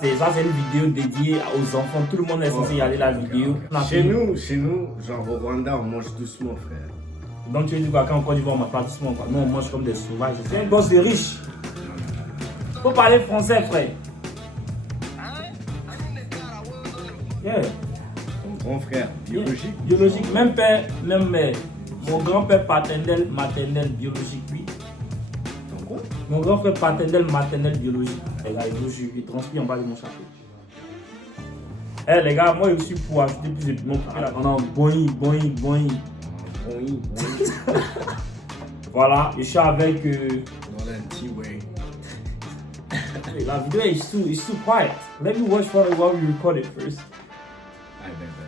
Ça, c'est une vidéo dédiée aux enfants. Tout le monde est censé y aller la vidéo. Chez nous, genre au Rwanda, on mange doucement, frère. Donc tu dis quoi, quand en Côte d'Ivoire, on mange pas doucement, quoi. Nous, on mange comme des sauvages. C'est un gosse de riche. Faut parler français, frère. Yeah. Ton grand frère, biologique. Biologique, même père, même mère. Mon grand-père paternel, maternel, biologique, oui. Ton quoi? Mon grand frère paternel, maternel, biologique. Les gars, il transpire en bas de mon chapeau. Eh les gars, moi je suis pour ajouter plus de piment pour que la pendant boing. Oui. Voilà, je suis avec. Dans l'anti-way. La vidéo is too quiet. Let me watch while we record it first. I bet.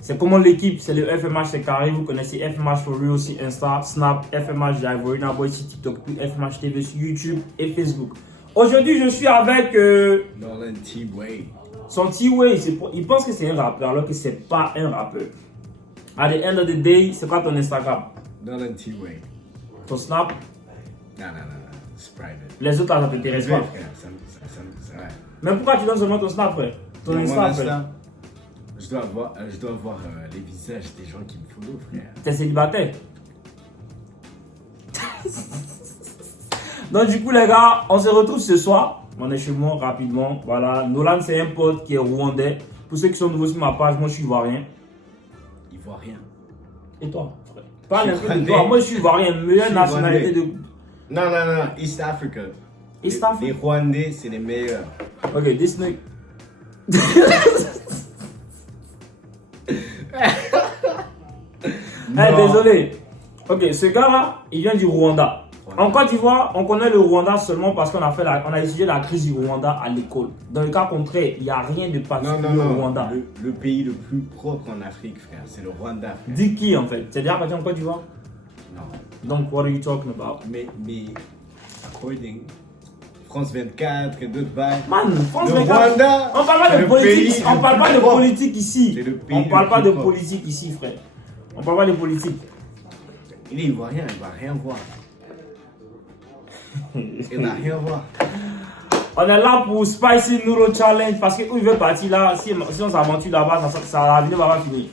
C'est comment l'équipe, c'est le FMH, c'est carré. Vous connaissez FMH for Real sur Insta, Snap, FMH Ivory Boy sur TikTok, puis FMH TV sur YouTube et Facebook. Aujourd'hui, je suis avec Dans l'anti-way. son T-Way. Il pense que c'est un rappeur alors que c'est pas un rappeur. At the end of the day, c'est quoi ton Instagram? Dans l'anti-way. Ton Snap? Non. C'est private. Les autres là, ça t'intéresse pas. Frère, ça ouais. Mais pourquoi tu donnes seulement ton Snap, frère? Ton Dans Insta, mon frère. Insta, je dois voir les visages des gens qui me follow, frère. T'es célibataire? Donc du coup les gars, on se retrouve ce soir. On est chez moi rapidement. Voilà, Nolan c'est un pote qui est rwandais. Pour ceux qui sont nouveaux sur ma page, moi je suis ivoirien. Ils voient rien. Et toi, frère? Parle un peu de toi. Moi je suis ivoirien, meilleure nationalité de... Non, East Africa. East Africa? Les Rwandais, c'est les meilleurs. Ok, this nigga. Désolé. Ok, ce gars-là, il vient du Rwanda. En Côte d'Ivoire, on connaît le Rwanda seulement parce qu'on a étudié la crise du Rwanda à l'école. Dans le cas contraire, il n'y a rien de particulier au Rwanda. Le pays le plus propre en Afrique, frère, c'est le Rwanda. Frère. Dis qui en fait? C'est déjà parti en Côte d'Ivoire? Non. Donc, what are you talking about? Mais according France 24 et d'autres bails. Man, France le 24, Rwanda, on parle pas de politique, on parle pas de politique ici. C'est le pays On parle le pas plus de propre. politique ici, frère. On parle pas de politique. Il est ivoirien, il va rien voir. Il va rien voir. On est là pour Spicy Noodle Challenge parce que où il veut partir là, si on s'aventure là-bas, ça va pas finir.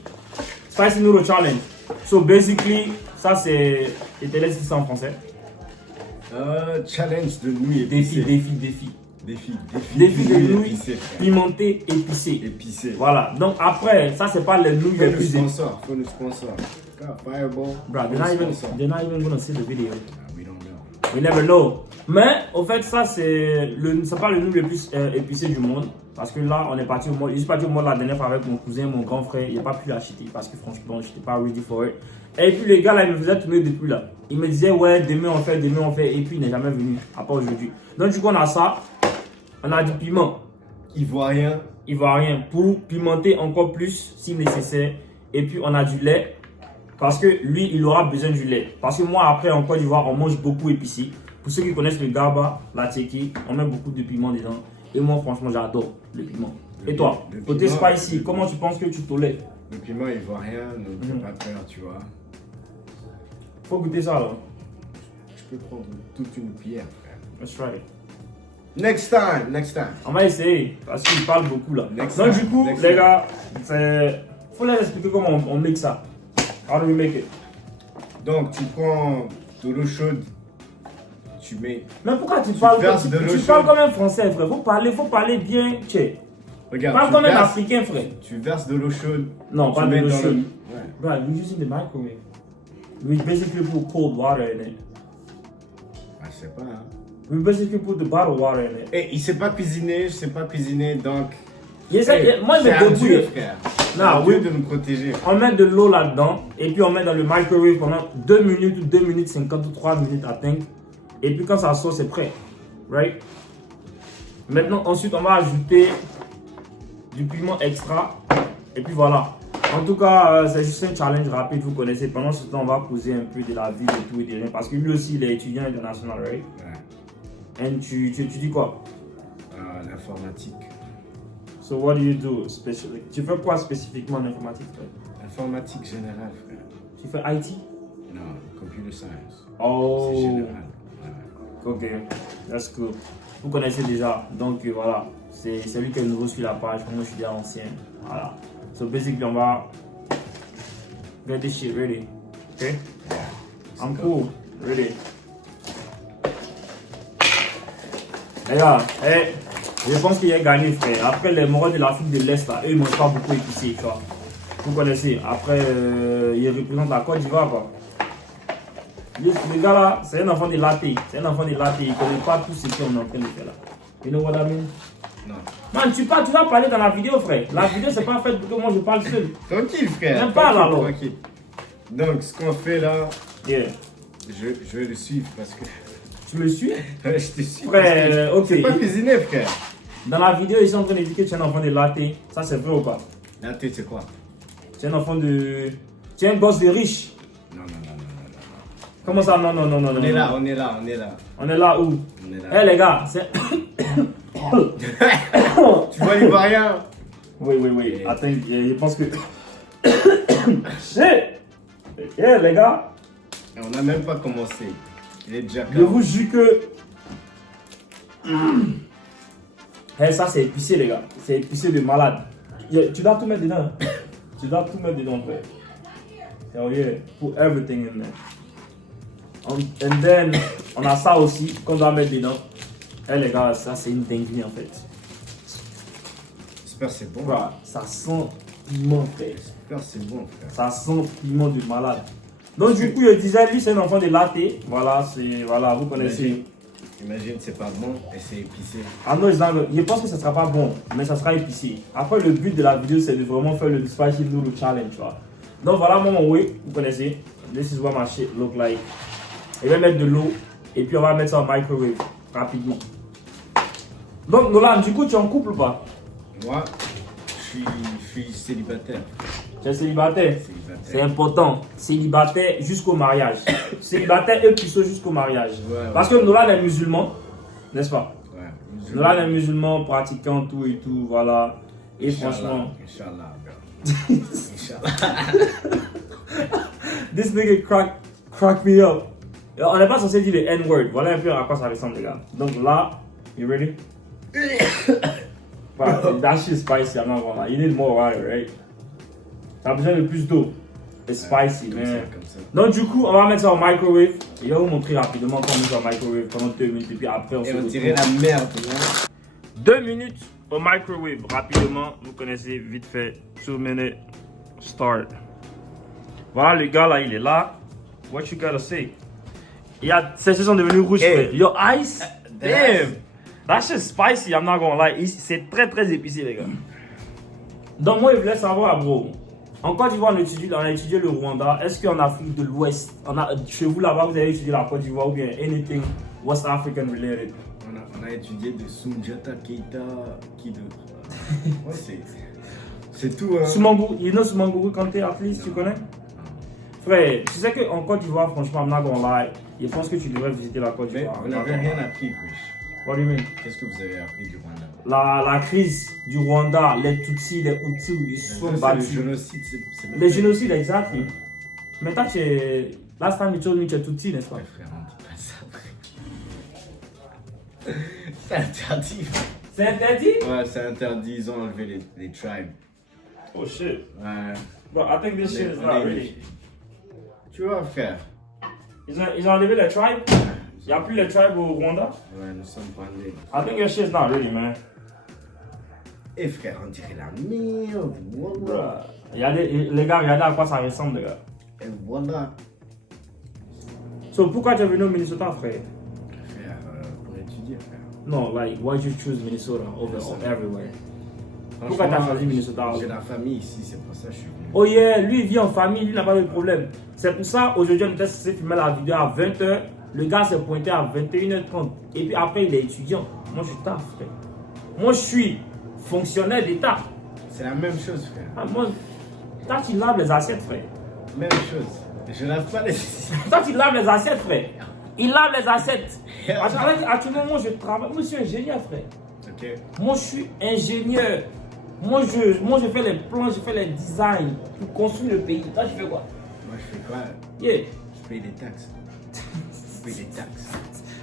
Spicy Noodle Challenge. So basically, ça c'est. Je te laisse dire ça en français. Challenge de nouilles Défi épicées. de nouilles épicées, frère. pimentées épicées. Épicées. Voilà. Donc après, ça c'est pas les nouilles Faut les le plus sponsor. God, Fireball. Bro, Faut le sponsor. they're not even gonna see the video. We don't know. We never know. Mais au fait, ça c'est pas le nouille le plus épicé du monde. Parce que là, on est parti au mall. Je suis parti au mall la dernière fois avec mon cousin, mon grand frère. Il n'a pas pu l'acheter parce que franchement, je n'étais pas ready for it. Et puis les gars là, ils me faisaient tourner depuis là. Ils me disaient ouais, demain on fait. Et puis il n'est jamais venu, à part aujourd'hui. Donc du coup, on a ça. On a du piment Ivoirien. ivoirien pour pimenter encore plus si nécessaire. Et puis on a du lait. Parce que lui, il aura besoin du lait. Parce que moi, après, en Côte d'Ivoire, on mange beaucoup épicé. Pour ceux qui connaissent le gaba, la tchéki, on met beaucoup de piment dedans. Et moi, franchement, j'adore le piment. Et toi, côté spicy, comment tu penses que tu tolères? Le piment ivoirien ne fait pas peur, tu vois. Faut goûter ça, là. Je peux prendre toute une cuillère, frère. Let's try it. Next time. On va essayer, parce qu'il parle beaucoup, là. Next Donc, time, du coup, next les time. gars, faut leur expliquer comment on mixe ça. How do we make it? Donc, tu prends de l'eau chaude, tu mets. Mais pourquoi tu parles verses de l'eau tu parles chaude. comme un français, frère? Faut parler bien, tché. Regarde, Parle tu comme un verses, africain, frère. tu verses de l'eau chaude. Non, tu pas de mets l'eau dans chaude. le- Ouais. Bro, we're using the microwave. We basically put cold water in it. Ah, je sais pas. Hein. We basically put the bottled water in it. Et il sait pas cuisiner, je sais pas cuisiner, donc. Moi, je c'est me à débrouille. Dieu, frère. C'est à Non, Dieu oui. de me protéger. On met de l'eau là-dedans et puis on met dans le microwave pendant 2 minutes ou 2 minutes 50 ou 3 minutes à think. Et puis quand ça sort, c'est prêt. Right? Maintenant, ensuite, on va ajouter du piment extra. Et puis voilà. En tout cas, c'est juste un challenge rapide, vous connaissez. Pendant ce temps, on va poser un peu de la vie et tout et de rien. Parce que lui aussi, il est étudiant international, right? Ouais. Et tu dis quoi? La informatique. So what do you do? Tu fais quoi spécifiquement en informatique, frère? Informatique générale, frère. Tu fais IT? Non, computer science. Oh. C'est général. Ouais. Ok, that's cool. Vous connaissez déjà, donc voilà. C'est lui qui est nouveau sur la page. Moi, je suis déjà ancien. Voilà. So basically, on va get this shit ready. Okay? Yeah. I'm cool. Ready. Les gars, je pense qu'il a gagné, frère. Après, les Marocains de l'Afrique de l'Est, là, eux, ils mangent pas beaucoup épicé, tu vois. Vous connaissez. Après, ils représentent la Côte d'Ivoire, quoi. Le gars là, c'est un enfant de latte. C'est un enfant de latte. Il ne connaît pas tout ce qu'on est en train de faire là. You know what I mean? Non. Man, tu vas parler dans la vidéo, frère. La vidéo, c'est pas faite pour que moi je parle seul. Tranquille, frère. Même pas, là, alors. Tranquille. Donc, ce qu'on fait là, Yeah. je vais le suivre parce que. Tu me suis? Je te suis. Frère, ok. C'est pas cuisiner, frère. Dans la vidéo, ils sont en train de dire que tu es un enfant de latte. Ça, c'est vrai ou pas? Latte, c'est quoi? Tu es un enfant de. Tu es un gosse de riche. Non. Comment ça? Non. On est là. On est là où? On est Eh là. les gars, c'est. Tu vois l'Ivoirien? Oui. Attends, je pense que. Shit! Eh les gars, On n'a même pas commencé. Il est déjà je vous jure que. Eh, ça c'est épicé les gars. C'est épicé de malade. Tu dois tout mettre dedans. Tu dois tout mettre dedans, frère. Oh yeah, put everything in there. And then, on a ça aussi qu'on doit mettre dedans. Eh les gars, ça c'est une dinguerie en fait. J'espère que c'est bon. Bro, ça sent piment, frère. J'espère que c'est bon, frère. Ça sent piment de malade. Donc du coup, je disais, lui c'est un enfant de latte. Voilà, vous connaissez. Imagine, c'est pas bon et c'est épicé. Ah non, je pense que ça sera pas bon, mais ça sera épicé. Après, le but de la vidéo, c'est de vraiment faire le spicy noodle challenge, tu vois. Donc voilà mon way, vous connaissez. This is what my shit look like. Je vais mettre de l'eau et puis on va mettre ça au microwave rapidement. Donc Nolan, du coup, tu es en couple ou pas? Moi, je suis célibataire. Tu es célibataire? C'est important. Célibataire jusqu'au mariage. Célibataire et puceau jusqu'au mariage. Ouais. Parce que Nolan est musulman, n'est-ce pas? Ouais. Nolan est musulman, pratiquant tout et tout, voilà. Et franchement. Inch'Allah, bro. Inch'Allah. This nigga crack me up. On n'est pas censé dire le N-word. Voilà un peu à quoi ça ressemble, les gars. Donc là, you ready? That shit is spicy, I'm not gonna lie. You need more water, right? T'as besoin de plus d'eau. C'est spicy, Comme man. ça, comme ça. Donc du coup, on va mettre ça au microwave. Et je vais vous montrer rapidement comment on met ça au microwave pendant 2 minutes. Et puis après, on se Et on retrouve. dirait la merde, là. 2 minutes au microwave, rapidement. Vous connaissez, vite fait. 2 minutes, start. Voilà, le gars là, il est là. What you gotta say? Ses yeux sont devenus rouges. Hey. Frère. Your eyes? Damn. That shit's spicy, I'm not gonna lie. C'est très très épicé, les gars. Donc moi, je voulais savoir, bro. En Côte d'Ivoire, on a étudié le Rwanda. Est-ce qu'en Afrique de l'Ouest, chez vous là-bas, vous avez étudié la Côte d'Ivoire ou bien anything West African related? On a étudié de Soundiata Keita, qui d'autre? Ouais, c'est tout, hein. Soumanguru Kanté, at least, tu connais? Frère, tu sais qu'en Côte d'Ivoire, franchement, I'm not gonna lie, je pense que tu devrais visiter la Côte Mais d'Ivoire. vous n'avez rien appris, wesh. What do you mean? Qu'est-ce que vous avez appris du Rwanda? La crise du Rwanda, les Tutsis, les Hutus, ils se sont C'est le battus. génocide, c'est Les génocides, exactement. Mais toi, tu es. Last time you told me tu es Tutsi, n'est-ce pas? Ouais, frère, on dit pas ça, frère. C'est interdit. C'est interdit? Ouais, c'est interdit, ils ont enlevé les tribes. Oh shit. Ouais. But I think this shit is not ready. Tu vois, frère. Ils ont enlevé les tribes? Il n'y a plus les tribes au Rwanda? Ouais, nous sommes bandés. I think your shit is not ready, man. Eh, frère, on dirait la merde. Voilà. Les gars, regardez à quoi ça ressemble, les gars. Et voilà. So, pourquoi tu es venu au Minnesota, frère? Frère, pour étudier, frère. Non, like, why did you choose Minnesota over everywhere? Pourquoi Franchement, tu as choisi Minnesota? J'ai la famille ici, c'est pour ça que je suis venu. Oh yeah, lui il vit en famille, lui il n'a pas de problème. C'est pour ça, aujourd'hui on était censé filmer la vidéo à 20h. Le gars s'est pointé à 21h30. Et puis après il est étudiant. Moi je suis taf, frère. Moi je suis fonctionnaire d'État. C'est la même chose, frère. Ah, moi, toi tu laves les assiettes, frère. Même chose. Je lave pas les... Toi tu laves les assiettes, frère. Il lave les assiettes. Actuellement moi je travaille. Moi je suis ingénieur, frère. Ok. Ok. Moi, je suis ingénieur. Moi, je fais les plans, je fais les designs pour construire le pays. Toi, tu fais quoi? Moi, je fais quoi? Yeah. Je paye des taxes. Je paye des taxes.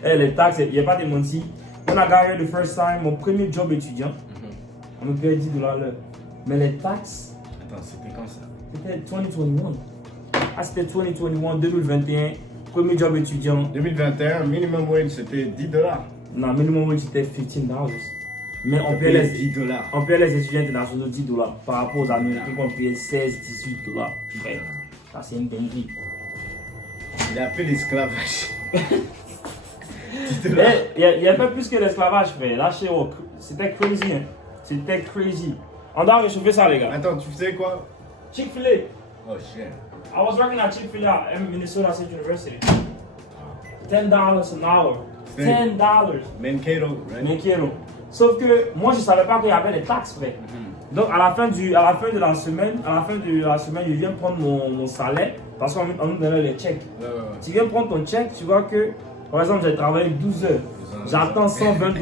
Eh, les taxes, il n'y a pas de menti. When I got here the first time, mon premier job étudiant, on me payait $10 l'heure. Mais les taxes, Attends, c'était quand ça? c'était 2021. Ah, c'était 2021, 2021. Premier job étudiant. 2021, minimum wage, c'était $10. Non, minimum wage, c'était $15. Mais on payait payait les, $10. on payait les étudiants internationaux $10 par rapport aux Américains qu'on payait $16, $18. Frère, ça c'est une dinguerie. Il a fait l'esclavage. Il a fait plus que l'esclavage, frère. Là, chez eux, c'était crazy. Hein. C'était crazy. On doit réchauffer ça, les gars. Attends, tu faisais quoi? Chick-fil-A. Oh shit. I was working at Chick-fil-A at Minnesota State University. $10 an hour. $10. Mankato, right? Mankato. Sauf que moi, je ne savais pas qu'il y avait les taxes, frère. Donc, à la fin de la semaine, je viens prendre mon salaire parce qu'on nous donnait les chèques. Tu viens prendre ton chèque, tu vois que, par exemple, j'ai travaillé 12 heures. J'attends $120.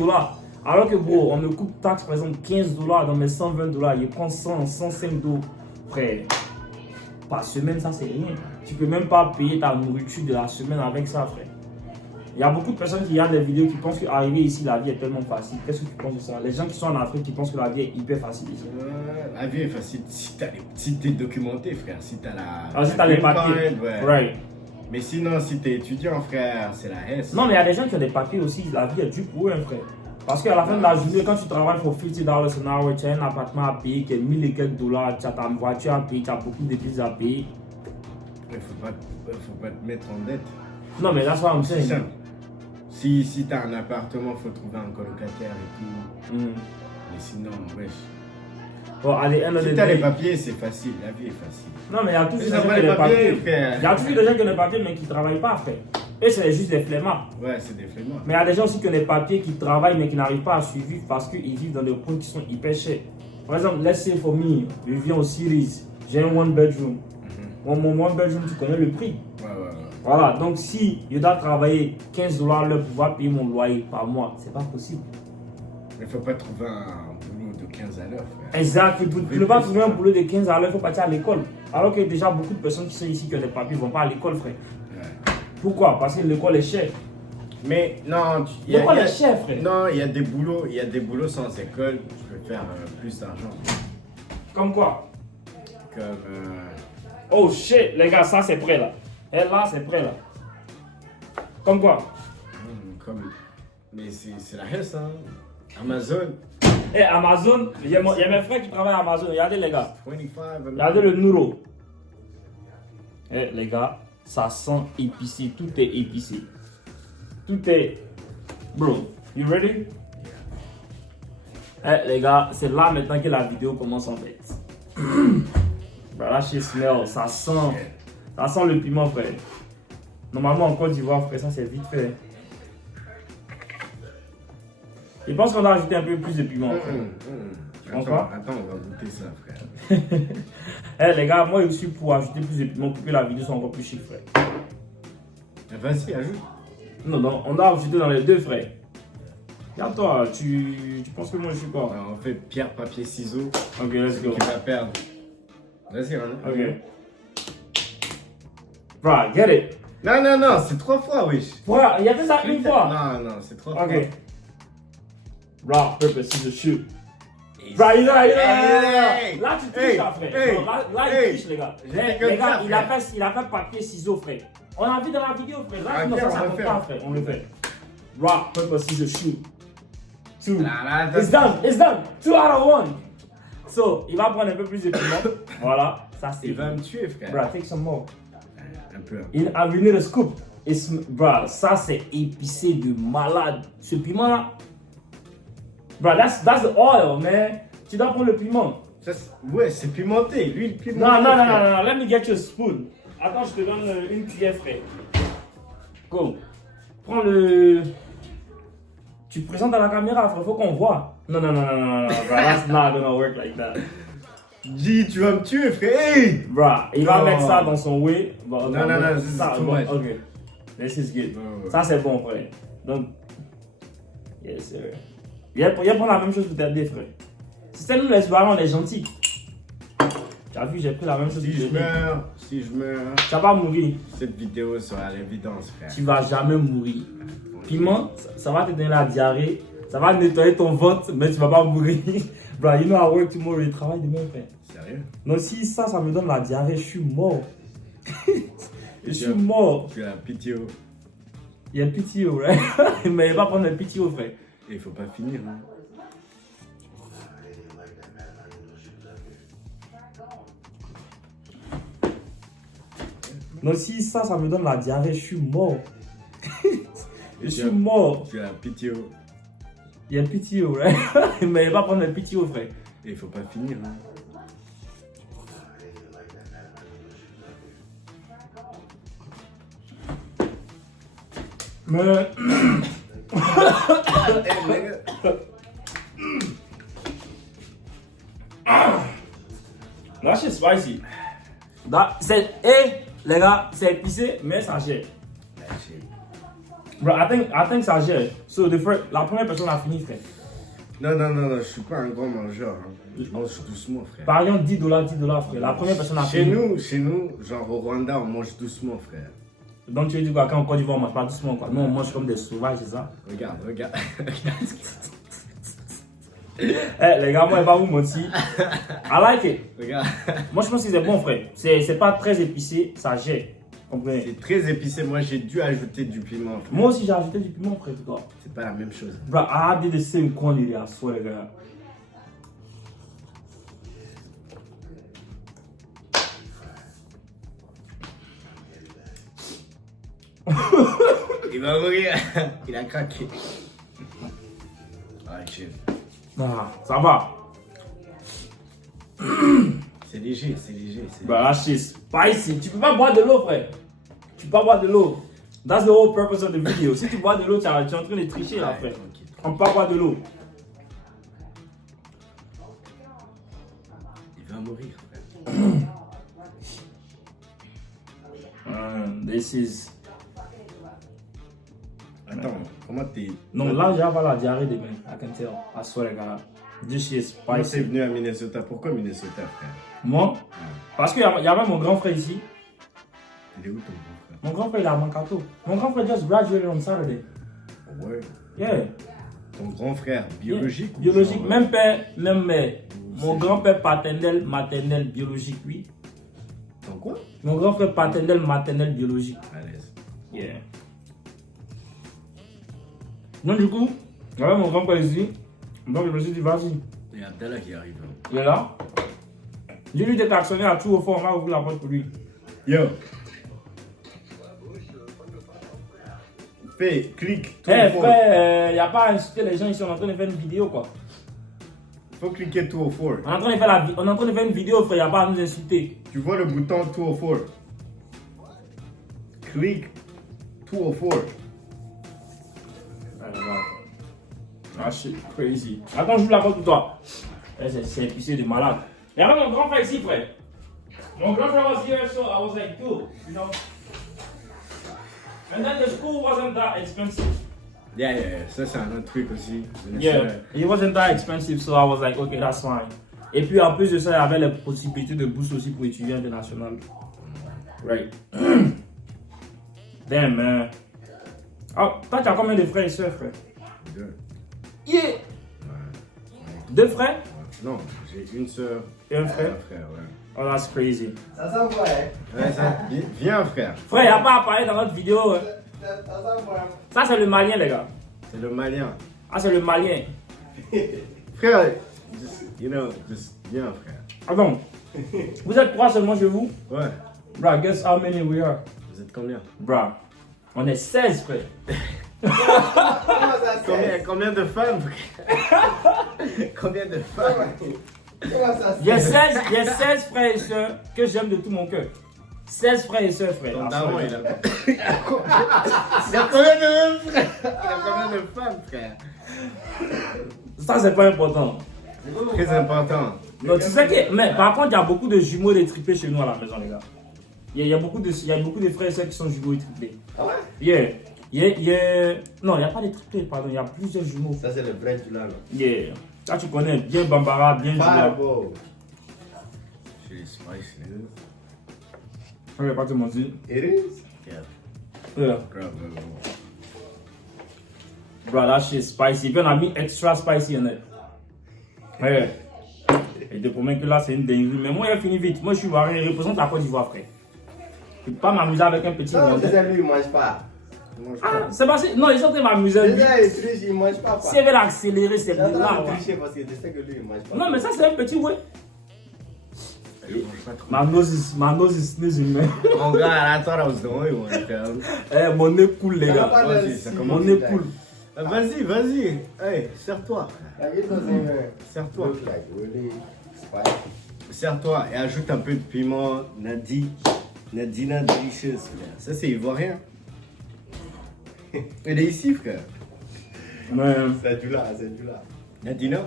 Alors que, bro, on me coupe taxe, par exemple, $15 dans mes $120. Je prends 100, $105. Frère, par semaine, ça, c'est rien. Tu peux même pas payer ta nourriture de la semaine avec ça, frère. Il y a beaucoup de personnes qui regardent des vidéos qui pensent qu'arriver ici, la vie est tellement facile. Qu'est-ce que tu penses de ça? Les gens qui sont en Afrique qui pensent que la vie est hyper facile ici. La vie est facile si t'es documenté, frère. Si t'as si t'as les papiers. Ouais. Right. Mais sinon, si t'es étudiant, frère, c'est la S. Non, mais il y a des gens qui ont des papiers aussi. La vie est dure pour eux, hein, frère. Parce qu'à la fin de la journée, quand tu travailles pour $50 an hour, tu as un appartement à payer qui est 1000 et quelques dollars, tu as ta voiture à payer, tu as beaucoup d'épices à payer. Il faut pas te mettre en dette. Non, mais là, c'est what I'm saying. Si t'as un appartement, faut trouver un colocataire et tout. Mais sinon, wesh. Bon, à the end of Si the t'as les day- papiers, c'est facile. La vie est facile. Non, mais il y a toujours des Ils gens ont qui pas ont les des papiers, papiers. frère. Il y a toujours des gens qui ont des papiers, mais qui ne travaillent pas, frère. Et c'est juste des flemmards. Ouais, c'est des flemmards. Mais il y a des gens aussi qui ont des papiers, qui travaillent, mais qui n'arrivent pas à suivre parce qu'ils vivent dans des coins qui sont hyper chers. Par exemple, let's say for me, je viens au Series, j'ai un one bedroom. Mon one bedroom, tu connais le prix. Ouais. Voilà, donc si je dois travailler $15 l'heure pour pouvoir payer mon loyer par mois, c'est pas possible. Il faut pas trouver un boulot de 15 à l'heure, frère. Exact, pour ne pas trouver un boulot de 15 à l'heure, il faut partir à l'école. Alors que déjà beaucoup de personnes qui sont ici qui ont des papiers ne vont pas à l'école, frère. Ouais. Pourquoi? Parce que l'école est chère. Mais non, L'école est chère, frère. Non, il y a des boulots sans école, tu peux faire plus d'argent. Comme quoi? Comme Oh shit, les gars, ça c'est prêt là. Et là, c'est prêt là. Comme quoi? mais c'est la reste, hein. Amazon. Et Amazon, il y a mes frères qui travaillent à Amazon. Regardez les gars. 25. Regardez le nouro. Eh les gars, ça sent épicé. Tout est épicé. Tout est... Bro, you ready? Eh les gars, c'est là maintenant que la vidéo commence en fait. Voilà, chez Smell, ça sent le piment, frère. Normalement en Côte d'Ivoire, frère, ça c'est vite fait. Je pense qu'on doit ajouter un peu plus de piment. Attends, on va goûter ça, frère. Eh les gars, moi je suis pour ajouter plus de piment pour que la vidéo soit encore plus chic, frère. Vas-y, ajoute. Non, on doit ajouter dans les deux, frère. Regarde toi, tu penses que moi je suis quoi? On fait pierre, papier, ciseaux. Ok, let's go. Qui va perdre. Vas-y, on Ok. Bro, get it. Non, c'est 3 fois, wesh. Bro, il a fait ça une fois. Non, c'est 3 fois. Ok. Rock, paper, scissors, shoot. Bro, il a. Là, tu triches, là, frère. Non, là, il triche, les gars. Les gars, il a fait papier, ciseaux, frère. On a vu dans la vidéo, frère. Là, non, ça compte pas, frère. On le fait. Rock, paper, scissors, shoot. 2. It's done. 2 out of 1. So, il va prendre un peu plus de piment. Voilà, ça c'est. Il va me tuer, frère. Bro, take some more. Un peu. We need a scoop. Bro, ça c'est épicé de malade. Ce piment là. Bro, that's the oil, man. Tu dois prendre le piment. Ouais, c'est pimenté. L'huile pimentée. Non. Let me get you a spoon. Attends, je te donne une cuillère, frère. Go. Prends le. Tu présentes à la caméra, frère. Faut qu'on voit. Non. Bro, that's not gonna work like that. Dis, tu vas me tuer, frère. Hey! Bro, il va mettre ça dans son whey. Bon, Non, ça, c'est bon, too much. ok. This is good. Ouais. Ça, c'est bon, frère. Donc, yes, sir. Il va prendre la même chose pour t'aider, frère. C'est nous les soirées, on est gentils. Tu as vu, j'ai pris la même chose. Si je meurs, tu vas pas mourir. cette vidéo sera à l'évidence, frère. Tu vas jamais mourir. Piment, ça va te donner la diarrhée. Ça va nettoyer ton ventre, mais tu vas pas mourir. Bro, you know I work tomorrow, je travaille demain, frère. Sérieux? Non, si ça me donne la diarrhée, je suis mort. Je suis mort. Tu as PTO. Il y a le PTO, right? Mais il va prendre le PTO, frère. Et il faut pas finir, hein. Non, si ça me donne la diarrhée, je suis mort. Je Et suis mort. Tu as PTO. Il y a le PTO, right? Mais il va prendre le PTO, frère. Et il faut pas finir, hein. Mais. That shit spicy. Les gars, c'est épicé, mais ça gère. Bro, I think ça gère. So, la première personne a fini, frère. Non, je suis pas un grand mangeur, hein. Je mange doucement, frère. Par exemple, $10, frère. La première personne a Chez fini. nous, genre au Rwanda, on mange doucement, frère. Donc, tu veux dire quoi, quand en Côte d'Ivoire, on mange pas doucement, quoi. Nous, on mange comme des sauvages, c'est ça? Regarde. Les gars, moi, je vais pas vous mentir. I like it. Regarde. Moi, je pense que c'est bon, frère. C'est pas très épicé, ça gère. Comprenez? C'est très épicé. Moi, j'ai dû ajouter du piment, frère. Moi aussi, j'ai ajouté du piment, frère, tout cas. C'est pas la même chose. Bro, I did the same quantity, I swear, les gars. Il va mourir. Il a craqué. Ah, chill. Ah, ça va. C'est léger. Bah, là, c'est spicy. Tu peux pas boire de l'eau, frère. Tu peux pas boire de l'eau. That's the whole purpose of the video. Si tu bois de l'eau, tu es en train de tricher, là, frère. On peut pas boire de l'eau. Il va mourir, frère. This is... Attends, comment t'es... Non, là, j'ai pas la diarrhée demain. I can tell. I swear, les gars. This shit is Comment t'es spicy. venu à Minnesota? Pourquoi Minnesota, frère? Moi, parce qu'il y avait mon grand frère ici. Il est où ton grand frère? Mon grand frère, il est à Mankato. Mon grand frère just graduated on Saturday. Ouais. Yeah. Ton grand frère, biologique ou Biologique. genre, Même père, même mère. Mon c'est- grand-père paternel, maternel, biologique, oui. Ton quoi? Mon grand frère paternel, maternel, biologique. À l'aise. Yeah. Donc du coup, j'avais mon grand frère ici. Donc je me suis dit, vas-y. Il y a Abdallah qui arrive. Hein. Il est là. J'ai lui d'être actionné à tout au fond, on va ouvrir la porte pour lui. Yo! Fais, clique. tout Eh au fond. frère, y a pas à insulter les gens ici, on est en train de faire une vidéo quoi. Faut cliquer tout au fond. On est en train de faire, on est en train de faire une vidéo frère, y a pas à nous insulter. Tu vois le bouton tout au fond. Clique tout au fond. Ah shit, crazy. Attends, j'ouvre la porte pour toi. Eh, c'est épicé de malade. Y avait mon grand frère ici frère. Mon grand frère was here, so I was like, dude, you know. And then the school wasn't that expensive. Yeah. Ça, c'est un autre truc aussi. Yeah, it wasn't that expensive, so I was like, okay, that's fine. Et puis en plus de ça, il y avait les possibilités de bourse aussi pour étudiants internationaux. Right. Damn, man. Oh, toi, tu as combien de frères et sœurs, frère? Deux. Yeah! Ouais. Deux frères Non, j'ai une sœur et un et frère? un frère, ouais. Oh, that's crazy. Ça s'envoie, hein? Ouais, ça. Viens, frère. Frère, il n'y a pas à parler dans notre vidéo. Hein. Ça s'envoie. Ça, c'est le malien, les gars. C'est le malien. Ah, c'est le malien. Frère, just viens, frère. Attends. Vous êtes trois seulement chez vous? Ouais. Bro, guess how many we are? Vous êtes combien? Bro, on est 16, frère. Comment ça se fait? Combien de femmes, frère? Combien de femmes? Comment ça se Il y a fait? 16 frères et sœurs que j'aime de tout mon cœur. 16 frères et sœurs, frère. Ton Ah, daron, frère. il a combien de frères? Il a combien de femmes, frère? Ça, c'est pas important. Très important. Non, tu sais que, mais par contre, il y a beaucoup de jumeaux détriplés chez nous à la maison, les gars. Il y a beaucoup de frères et sœurs qui sont jumeaux détriplés. Ah ouais? Yeah. Non, il n'y a pas de triplés, pardon, il y a plusieurs jumeaux. Ça, c'est le vrai Dula. Yeah. Là, tu connais bien Bambara, bien Jula. Fireball. Chez les Spice, nigga. Je vais pas te mentir. It is? Yeah, Yeah. grave. Bro, that shit spicy. Puis on a mis extra spicy en net. Ouais. Et te promets que là, c'est une dinguerie. Mais moi, il a fini vite. Moi, je suis ivoirien, je représente la Côte d'Ivoire, frère. Je peux pas m'amuser avec un petit Non, Rwandais. c'est lui, il mange pas. Il mange Ah, pas. c'est parce que. Non, ils sont en train de m'amuser. C'est lui. ça, il triche, il mange pas. Si elle veut l'accélérer, c'est J'attends là. de Ouais. tricher parce que je sais que lui, il mange pas. Non, mais ça, c'est un petit ouais. Je mange pas trop. My nose is sneezing, man. Oh god, I thought I was the only one. Eh, mon nez coule, les Ça va gars. pas Vas-y, le ça si- Mon nez coule. Vas-y. Hey, serre-toi. Like, it doesn't even Serre-toi. look like really spicy. Serre-toi et ajoute un peu de piment Nadina Delicious, frère. Ça, c'est ivoirien. Elle est ici, frère. Ouais. C'est du là, c'est du là. Nadina?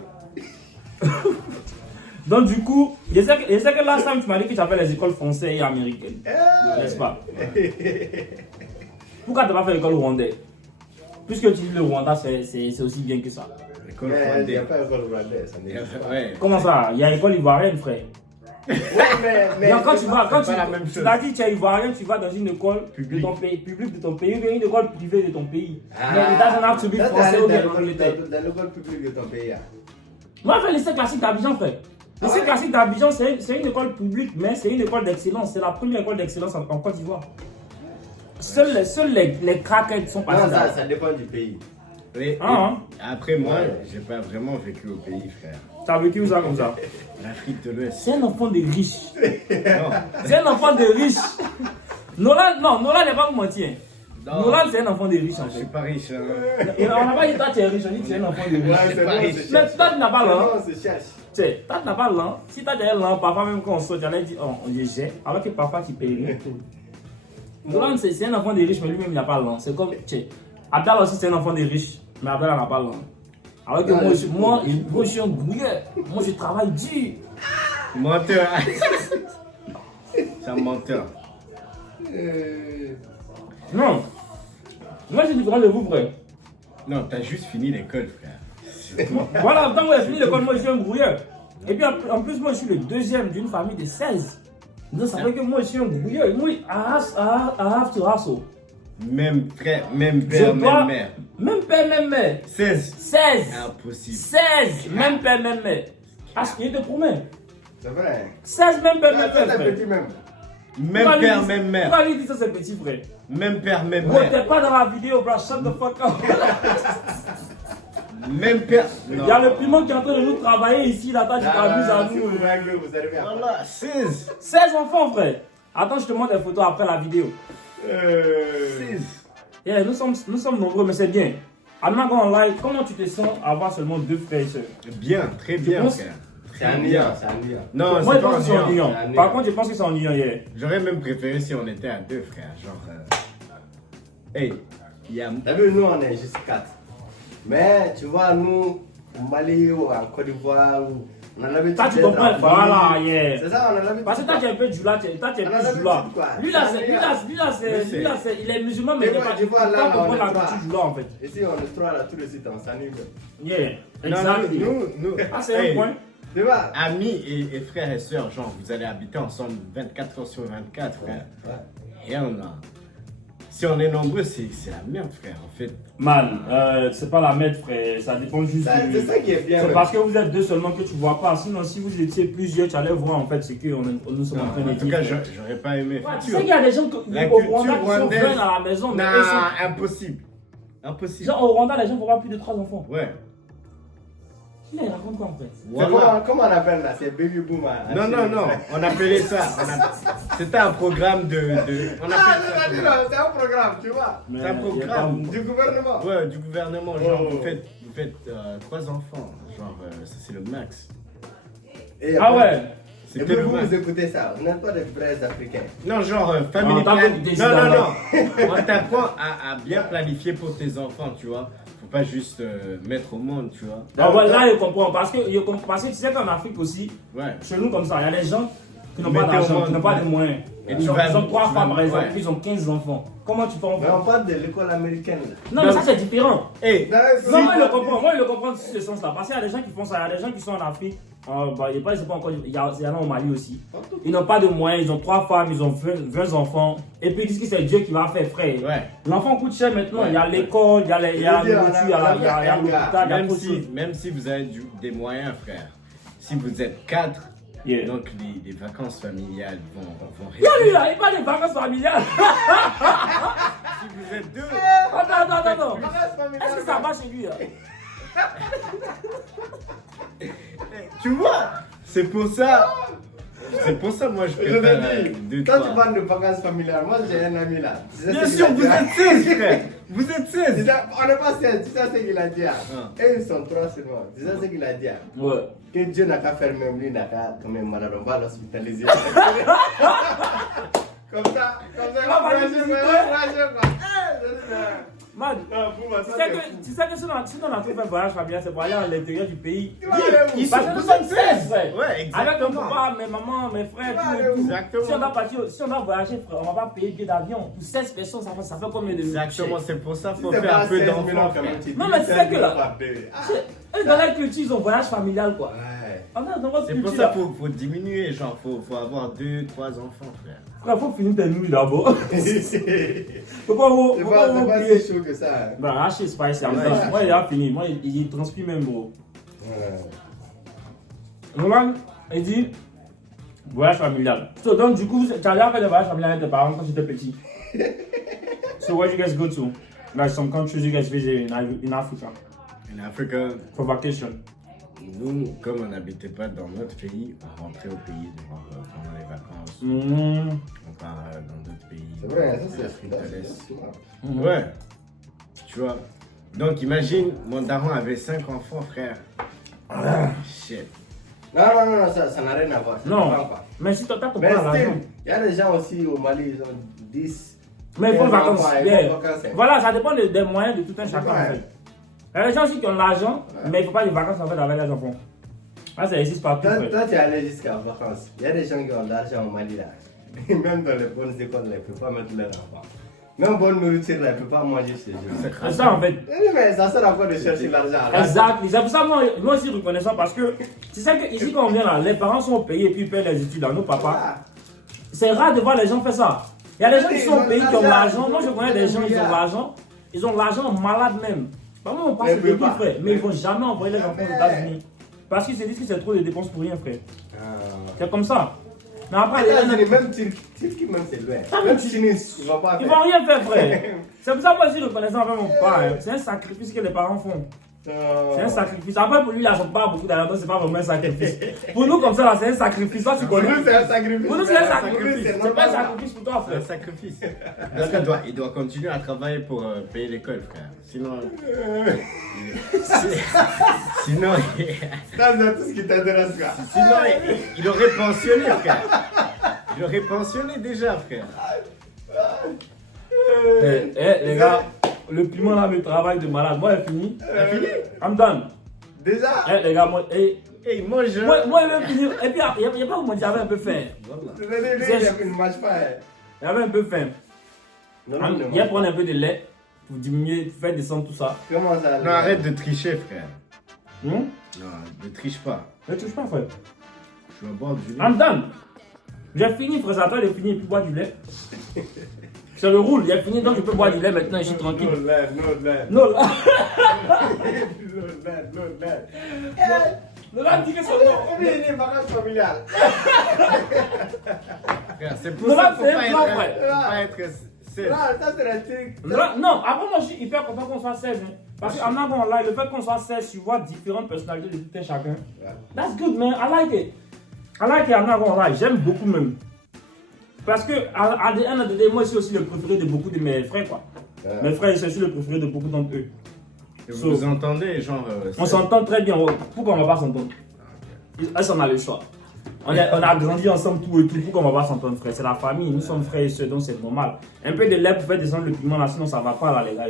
Donc, du coup, je sais que last time, tu m'as dit que tu avais les écoles françaises et américaines. N'est-ce pas? Pourquoi tu n'as pas fait l'école rwandaise? Puisque tu dis le Rwanda, c'est aussi bien que ça. L'école Mais il n'y a rwandaise. pas école rwandaise, ça n'existe pas. Ouais. Comment ça? Il y a l'école ivoirienne, frère. Ouais, mais Non, quand tu vas, quand c'est tu, pas la même tu chose. t'as dit tu es ivoirien, tu vas dans une école Publique. de ton pays, publique de ton pays, ou bien une école privée de ton pays. Ah. Mais it doesn't have to be Là, t'es français allé ou bien dans Angleterre. dans l'école publique de ton pays. Hein. Moi, je fais lycée classique d'Abidjan, frère. Ah Lycée ouais? classique d'Abidjan, c'est une école publique, mais c'est une école d'excellence. C'est la première école d'excellence en Côte d'Ivoire. Seuls les crackheads sont passés Non, là. ça dépend du pays. Et Ah, après, moi, Ouais. j'ai pas vraiment vécu au pays, frère. T'as vécu où ça comme ça? L'Afrique de l'Ouest. C'est un enfant de riches. Non. C'est un enfant de riches. Nolan, non, Nolan n'est pas vous mentir. Non. Nolan, c'est un enfant de riches en Je suis fait. pas riche. Hein. Et on n'a pas dit toi tu es riche, on dit que tu es un enfant de riches. c'est pas bon, riche. c'est Mais cherche. toi tu n'as pas l'an. Non, c'est cherche. Tu sais, toi tu n'as pas l'an. Si toi tu as l'an, parfois même quand on sort, tu allais dire, oh, on y j'ai. Alors que parfois tu payes rien. Nolan, c'est un enfant de riches, mais lui-même il n'a pas l'an. C'est comme, tu sais, Abdal aussi c'est un enfant de riches, mais Abdal n'a pas l'an. Alors que Non, moi, je suis un grouilleur. Moi je travaille dur. Menteur. C'est un menteur. Non. Moi j'ai différent de vous, frère. Non, t'as juste fini l'école, frère. C'est tout. Voilà, quand vous avez fini l'école, moi je suis un grouilleur. Et puis en plus, moi je suis le deuxième d'une famille de 16. Donc ça veut que moi je suis un grouilleur. Moi, I have to hustle. Même frère, même Je père, dois- même mère. Même père, même mère. 16. 16. Impossible. 16. Même père, même mère. Ah, je te promets. C'est vrai. 16 même père, Toi, même toi, père, t'es frère. petit même. Même Pourquoi lui père, dit- même mère. Pourquoi lui dit ça, c'est petit, frère? Même père, même Bro, mère. t'es pas dans la vidéo, bro. Shut the fuck up. Même père. Il y a le piment qui est en train de nous travailler ici, là, toi, tu t'amuses à Si nous. vous réglez, vous arrivez à Voilà, 16. 16 enfants, frère. Attends, je te montre des photos après la vidéo. 16. Yeah, nous sommes nombreux, mais c'est bien. Adma, quand on live, comment tu te sens avoir seulement 2 frères et sœurs? Bien, très bien, penses- frère. C'est ennuyant, c'est ennuyant. Non, Moi, c'est je pense pas que c'est ennuyant. ennuyant. C'est ennuyant. Par contre, je pense que c'est ennuyant, yeah. J'aurais même préféré si on était à 2, frère. Genre. Hey, il y a. T'as vu, nous, on est juste 4. Mais, tu vois, nous, au Mali ou en Côte d'Ivoire, on a l'habitude Ça, tu d'être comprends? en Voilà, famille. yeah. C'est ça, on a l'habitude. Parce que toi, tu es un peu du là, toi, tu es On a plus du l'habitude, là. quoi. Lui, là, il est musulman, mais Et il est moi, pas tu vois, tu là, peux on comprendre est la trois. culture du là, en fait. Ici, on est 3 là, tout de suite, on s'ennuie. Yeah, Non, exactly. nous. Ah, c'est un Hey, point. Tu vois? Amis et frères et sœurs, genre, vous allez habiter ensemble 24 heures sur 24, frère. Ouais. Hell no. Si on est nombreux, c'est la merde, frère, en fait. Man, c'est pas la merde, frère. Ça dépend juste du... C'est ça qui est bien. C'est ouais. parce que vous êtes 2 seulement que tu vois pas. Sinon, si vous étiez plusieurs, tu allais voir en fait ce que nous sommes en train de En tout cas, dire. j'aurais pas aimé Ouais, faire tu sais qu'il y a des gens La au culture Rwanda qui sont rwandaise. jeunes à la maison, mais eux sont... Non, impossible. Impossible. Genre au Rwanda, les gens ne font pas plus de 3 enfants. Ouais. Là, il raconte quoi en fait? C'est Voilà. comment on appelle là? C'est baby boom. hein, Non, chez non, les non, frères. on appelait ça. C'était un programme de. On Ah, appelait ça. c'est un programme, tu vois. C'est un programme. Du gouvernement. Ouais, du gouvernement. Genre, Oh. vous faites 3 enfants. Genre, ça c'est le max. Et Ah après- ouais. Et C'était puis le vous, max. vous écoutez ça. Vous n'êtes pas des vrais Africains. Non, genre, family Ah, t'as planning. des Non, non, décideurs. non. On t'apprend à bien planifier pour tes enfants, tu vois. Faut pas juste mettre au monde, tu vois. Ah ouais, là, je comprends. Parce que tu sais qu'en Afrique aussi, Ouais. chez nous comme ça, il y a des gens, qui n'ont pas Mettez au d'argent, monde, qui n'ont pas de moyens. Et Ils ont 3 femmes par exemple, ouais. ils ont 15 enfants. Comment tu fais en Mais on parle de l'école américaine. Là. Non, mais ça c'est différent. Hey, Non, moi je le comprends dans ce sens-là. Parce qu'il y a des gens qui font ça, il y a des gens qui sont en Afrique. Bah, il y en a au Mali aussi. Ils n'ont pas de moyens, ils ont 3 femmes, ils ont 20 enfants. Et puis ils disent que c'est Dieu qui va faire, frère. Ouais. L'enfant coûte cher maintenant. Ouais. Il y a l'école, il y a la nourriture, il y a l'hôpital, il y a trop de choses. même si vous avez des moyens, frère, si vous êtes 4, Yeah. donc les vacances familiales vont Yo, lui là, il parle des vacances familiales. Si vous êtes 2, Attends. Est-ce que ça va chez lui là? tu vois, c'est pour ça, moi je Je préfère te dis, 2, quand 3. tu parles de vacances familiales, moi j'ai un ami là. Tu sais Bien ce sûr, qu'il vous a dit, êtes 16, frère. Vous êtes hein? 16. On n'est pas 16, tu sais ce qu'il a dit. Hein? Ah. Et ils sont 3 seulement. Tu sais ce qu'il a dit. Hein? Ouais. Que Dieu n'a qu'à faire même lui, n'a qu'à quand même malade, on va l'hospitaliser. Comme ça, On va encouragez-moi, encouragez-moi. Man, tu sais que si on a trouvé un voyage familial, c'est pour aller à l'intérieur du pays. Ils Parce sont que nous sommes 16, frère. Ouais, Avec mon exactement. papa, mes mamans, mes frères, tout et tout. Exactement. Si on doit voyager, frère, on va pas payer billet d'avion. Pour 16 personnes, ça fait combien de Exactement, c'est pour ça qu'il faut C'est faire pas un peu 16 d'enfants, millions, frère. Non, mais tu sais que là- Ah. Eux, dans leur culture, ils ont voyage familial, quoi. Ouais. On a dans votre C'est pour culture, ça qu'il faut diminuer, genre, faut avoir 2, 3 enfants, frère. frère, faut finir tes nuits d'abord. Faut pas vous C'est pas si chaud que ça. Hein. Bah, Rachid, c'est pas ici. Ouais. Moi, il a fini. Moi, il transpire même, bro. Ouais. Roman, il dit voyage familial. So, donc, du coup, tu allais faire des voyages familiales avec tes parents quand tu étais petit. So, where you guys go to? Like some countries you guys visit in Africa En Afrique, for vacation. nous, comme on n'habitait pas dans notre pays, on rentrait au pays pendant les vacances. Mm. On part dans d'autres pays. C'est vrai, ça c'est L'Afrique Afrique de de l'Est. Mhm. Ouais. Tu vois. Donc imagine, mon daron avait 5 enfants, frère. Shit. Non, ça n'a rien à voir. ça Non, dépend pas. mais si tu as ton Mais plan à l'argent. still, il y a des gens aussi au Mali, ils ont 10. Mais ils font 15 vacances. enfants, ils Yeah. font vacances, hein. Voilà, ça dépend des moyens de tout un chacun en Ouais. fait. Il y a des gens aussi qui ont l'argent, Ouais. mais il ne faut pas des vacances en fait avec les enfants. Ah, ça existe partout. Toi, frère. toi, tu es allé jusqu'à vacances. Il y a des gens qui ont de l'argent au Mali là. Même dans les bonnes écoles, là, ils ne peuvent pas mettre leurs enfants. Même bonne nourriture, là, ils ne peuvent pas manger chez eux. C'est ça en fait. Oui, mais ça sert à quoi de chercher l'argent là? Exact. C'est pour ça moi aussi reconnaissant parce que tu sais que ici quand on vient là, les parents sont payés et puis ils paient les études à nos papas. Voilà. C'est rare de voir les gens faire ça. Il y a des gens qui sont Ils ont payés qui ont de l'argent. l'argent. Moi je connais des gens qui ont de l'argent. Ils ont de l'argent malade même. Pas moi on passe Mais le ils peuvent pays pas. frère. Mais ils vont jamais envoyer les enfants aux Mais- États-Unis. Parce qu'ils se disent que c'est trop de dépenses pour rien frère. Ah. C'est comme ça. Mais après, États-Unis, même Turquie, même c'est loin. Ah, Même mais- Chine, ils vont pas ils faire. vont rien faire frère. C'est pour ça que moi aussi reconnaissant envers mon père. Hein. C'est un sacrifice que les parents font. C'est un sacrifice. Après, pour lui, il n'achète pas beaucoup d'argent, donc c'est pas vraiment un sacrifice. Pour nous, comme ça, là, c'est un sacrifice. Toi, tu Pour connais. nous, c'est un sacrifice. Pour nous, c'est un sacrifice. c'est C'est pas un normal. sacrifice pour toi, C'est un frère. sacrifice. Parce qu'il doit continuer à travailler pour payer l'école, frère. Sinon. Sinon, Ça, c'est tout ce qui t'intéresse, là. il aurait pensionné, frère. Il aurait pensionné déjà, frère. Les gars, le piment là, le travail de malade. Moi, il est fini. I'm done. Déjà, Les gars, moi, Hey, mange. il veut finir. Et puis, il n'y a pas où j'avais un peu faim. Voilà. il ne marche pas. Hein. J'avais un peu faim. Non, Il a prendre un peu de lait pour diminuer, pour faire descendre tout ça. Comment ça Non, arrête de tricher, frère. Non, Ne triche pas. ne touche pas, frère. Tu vas boire du lait. I'm done. J'ai fini, frère, ça il est fini, il peut boire du lait. C'est le roule, il a fini, donc je peux boire du lait maintenant, je suis tranquille. Non, là. Non, là. Non. Non, là, dis que c'est non. Il est des vacances familiales. Frère, c'est pour Non, ça là, qu'il c'est faut un pas plan, être. frère. Faut pas être. C'est. Non, ça c'est un truc. Non, après moi je suis hyper content qu'on soit 16. Hein. Parce qu'en avant là, le fait qu'on soit 16, tu vois différentes personnalités de tout un chacun. That's good man, I like it. I like it, I'm not gonna lie, j'aime beaucoup même. Parce que à the end of the day, moi je suis aussi le préféré de beaucoup de mes frères quoi. Mes frères, je suis le préféré de beaucoup d'entre eux. Et vous vous entendez, genre. On s'entend très bien, pourquoi on va pas s'entendre? On a le choix. On a grandi ensemble tout et tout, pourquoi on va pas s'entendre frère? C'est la famille, nous sommes frères et sœurs, donc c'est normal. Un peu de lait pour faire descendre le piment là, sinon ça va pas là les gars.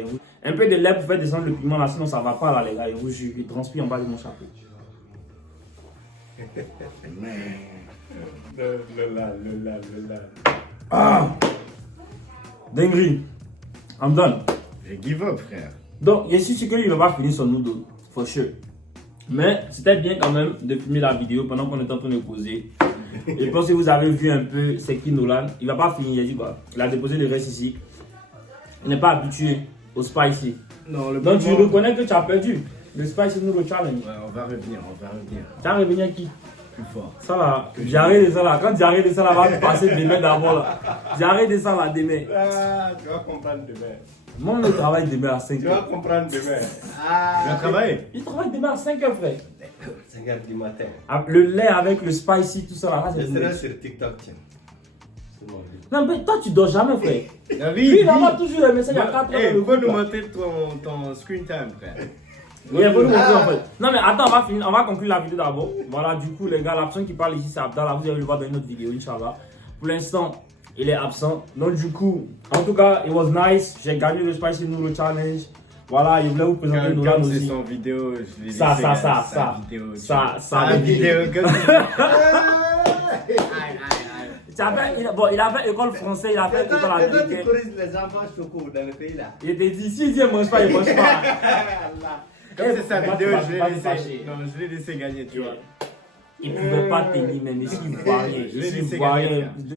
Un peu de lait pour faire descendre le piment là, sinon ça va pas là les gars. Je transpire en bas de mon chapeau. Le Ah! Dinguerie. I'm done. J'ai give up, frère. Donc, je suis sûr qu'il ne va pas finir son noodle, for sure. Mais c'était bien quand même de filmer la vidéo pendant qu'on était en train de causer. Et puis si vous avez vu un peu c'est qui Nolan, il va pas finir, il a dit quoi. Il a déposé le reste ici. Il n'est pas habitué au spicy. Non, le Donc tu moment- reconnais que tu as perdu le spicy noodle challenge. Ouais, on va revenir. Tu as revenu à qui? Plus fort. Ça là, diarrhée de ça là. Quand diarrhée de ça là va passer demain d'abord là. Diarrhée de ça là demain. Ah, tu vas comprendre demain. Moi je travaille demain à 5 Tu vas h. comprendre demain. Tu vas travailler? Il travaille demain à 5 h frère. 5 h du matin. Ah, le lait avec le spicy, tout ça là, Je c'est serai bon. sur TikTok, tiens. C'est mon vie. Non mais toi tu dors jamais frère. David, Lui il envoie toujours les messages à 4 h. Hey, faut nous montrer ton screen time, frère. Il faut nous montrer en fait. Non mais attends, on va conclure la vidéo d'abord. Voilà, du coup les gars, la personne qui parle ici c'est Abdallah. Vous allez le voir dans une autre vidéo, Inch'Allah. Pour l'instant, il est absent. Donc du coup, en tout cas, it was nice. J'ai gagné le Spicy Noodle Challenge. Voilà, il voulait vous présenter Nolan Comme c'est aussi. son vidéo, je l'ai Ça, laissé, ça, hein, ça, sa ça. vidéo, Ça, tu- ça, sa les vidéo. comme- Il a fait école française, il a fait C'est école toi qui américaine. corriges les enfants chocos dans le pays là. Il était dit, si il mange pas, il mange pas. Comme c'est sa Eh, vidéo, va- je l'ai va te laissé. fâcher. Non, je l'ai laissé gagner, tu vois. Il pouvait pas tenir, même ici, il voit rien. Je l'ai Ici, il laissé voit gagner, rien. frère.